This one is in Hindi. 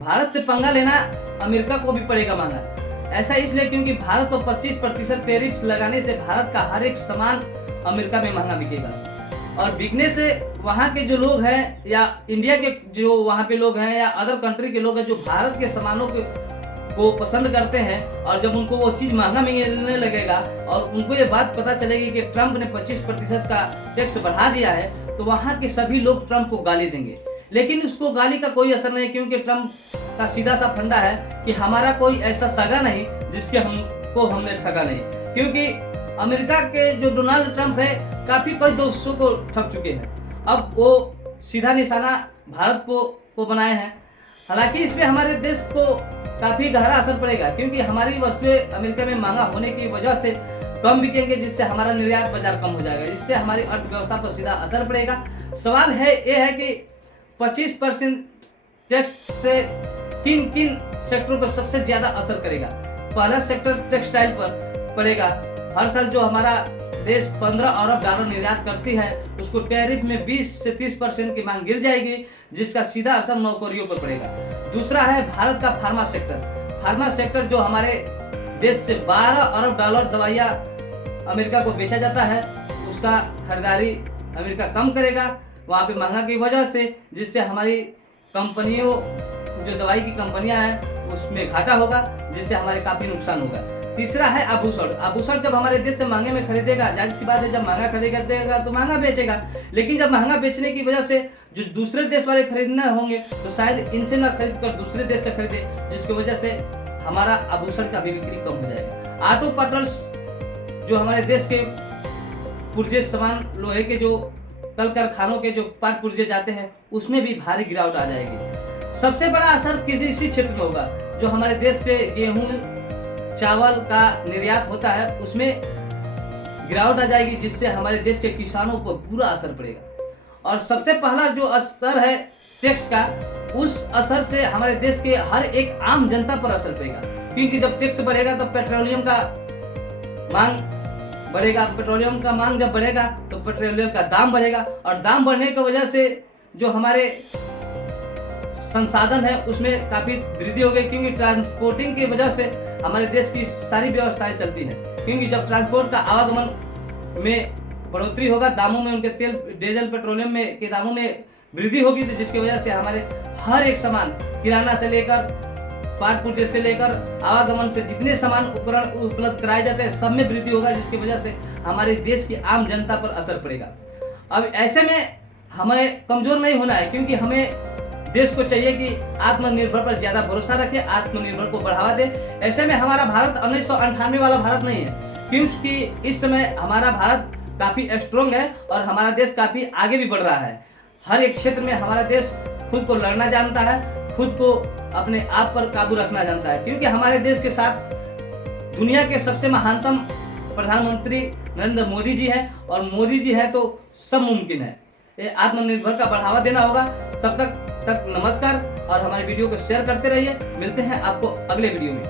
भारत से पंगा लेना अमेरिका को भी पड़ेगा महंगा। ऐसा इसलिए क्योंकि भारत पर 25% टैरिफ लगाने से भारत का हर एक सामान अमेरिका में महंगा बिकेगा और बिकने से वहाँ के जो लोग हैं या इंडिया के जो वहाँ पे लोग हैं या अदर कंट्री के लोग हैं जो भारत के सामानों को पसंद करते हैं और जब उनको वो चीज़ महंगा मिलने लगेगा और उनको ये बात पता चलेगी कि ट्रंप ने 25% का टैक्स बढ़ा दिया है तो वहाँ के सभी लोग ट्रंप को गाली देंगे। लेकिन उसको गाली का कोई असर नहीं क्योंकि ट्रंप का सीधा सा फंडा है कि हमारा कोई ऐसा सगा नहीं जिसके हमने ठगा नहीं, क्योंकि अमेरिका के जो डोनाल्ड ट्रंप है काफी कई दोस्तों को ठग चुके हैं। अब वो सीधा निशाना भारत को बनाए हैं। हालांकि इसमें हमारे देश को काफी गहरा असर पड़ेगा क्योंकि हमारी वस्तुएं अमेरिका में महंगा होने की वजह से कम बिकेंगे, जिससे हमारा निर्यात बाजार कम हो जाएगा, जिससे हमारी अर्थव्यवस्था पर सीधा असर पड़ेगा। सवाल है ये है कि 25% टैक्स से किन किन सेक्टरों पर सबसे ज्यादा असर करेगा। पहला सेक्टर टेक्सटाइल पर पड़ेगा। हर साल जो हमारा देश 15 अरब डॉलर निर्यात करती है उसको टैरिफ में 20 से 30% की मांग गिर जाएगी, जिसका सीधा असर नौकरियों पर पड़ेगा। दूसरा है भारत का फार्मा सेक्टर। फार्मा सेक्टर जो हमारे देश से 12 अरब डॉलर दवाइयाँ अमेरिका को बेचा जाता है, उसका खरीदारी अमेरिका कम करेगा वहाँ पे महंगा की वजह से, जिससे हमारी कंपनियों जो दवाई की कंपनियां हैं उसमें घाटा होगा, जिससे हमारे काफी नुकसान होगा। तीसरा है आभूषण। आभूषण जब हमारे देश से महंगे में खरीदेगा, जाहिर सी बात है जब महंगा खरीदेगा तो महंगा बेचेगा, लेकिन जब महंगा बेचने की वजह से जो दूसरे देश वाले खरीदना होंगे तो शायद इनसे ना खरीद कर दूसरे देश से खरीदे, जिसकी वजह से हमारा आभूषण का भी बिक्री कम हो जाएगा। ऑटो पार्ट्स जो हमारे देश के पुर्जे सामान लोहे के जो कल कारखानों के जो पार्ट पुर्जे जाते हैं उसमें भी भारी गिरावट आ जाएगी। सबसे बड़ा असर इसी क्षेत्र में होगा जो हमारे देश से गेहूं चावल का निर्यात होता है, उसमें गिरावट आ जाएगी, जिससे हमारे देश के किसानों पर बुरा असर पड़ेगा। और सबसे पहला जो असर है टैक्स का, उस असर से हमारे देश के हर एक आम जनता पर असर पड़ेगा, क्योंकि जब टैक्स बढ़ेगा तो पेट्रोलियम का मांग बढ़ेगा। पेट्रोलियम का मांग जब बढ़ेगा तो पेट्रोलियम का दाम बढ़ेगा और दाम बढ़ने की वजह से जो हमारे संसाधन है उसमें काफी वृद्धि हो गई, क्योंकि ट्रांसपोर्टिंग की वजह से हमारे देश की सारी व्यवस्थाएं चलती हैं। क्योंकि जब ट्रांसपोर्ट का आवागमन में बढ़ोतरी होगा, दामों में उनके तेल डीजल पेट्रोलियम में के दामों में वृद्धि होगी, तो जिसकी वजह से हमारे हर एक सामान किराना से लेकर पार्ट पुर्जे से लेकर आवागमन से जितने सामान उपकरण उपलब्ध कराए जाते हैं सब में वृद्धि होगा, जिसकी वजह से हमारे देश की आम जनता पर असर पड़ेगा। अब ऐसे में हमें कमजोर नहीं होना है, क्योंकि हमें देश को चाहिए कि आत्मनिर्भर पर ज्यादा भरोसा रखे, आत्मनिर्भर को बढ़ावा दे। ऐसे में हमारा भारत 1998 वाला भारत नहीं है, क्योंकि इस समय हमारा भारत काफी स्ट्रोंग है और हमारा देश काफी आगे भी बढ़ रहा है। हर एक क्षेत्र में हमारा देश खुद को लड़ना जानता है, खुद को अपने आप पर काबू रखना जानता है, क्योंकि हमारे देश के साथ दुनिया के सबसे महानतम प्रधानमंत्री नरेंद्र मोदी जी हैं और मोदी जी हैं तो सब मुमकिन है। ये आत्मनिर्भर का बढ़ावा देना होगा। तब तक नमस्कार और हमारे वीडियो को शेयर करते रहिए। मिलते हैं आपको अगले वीडियो में।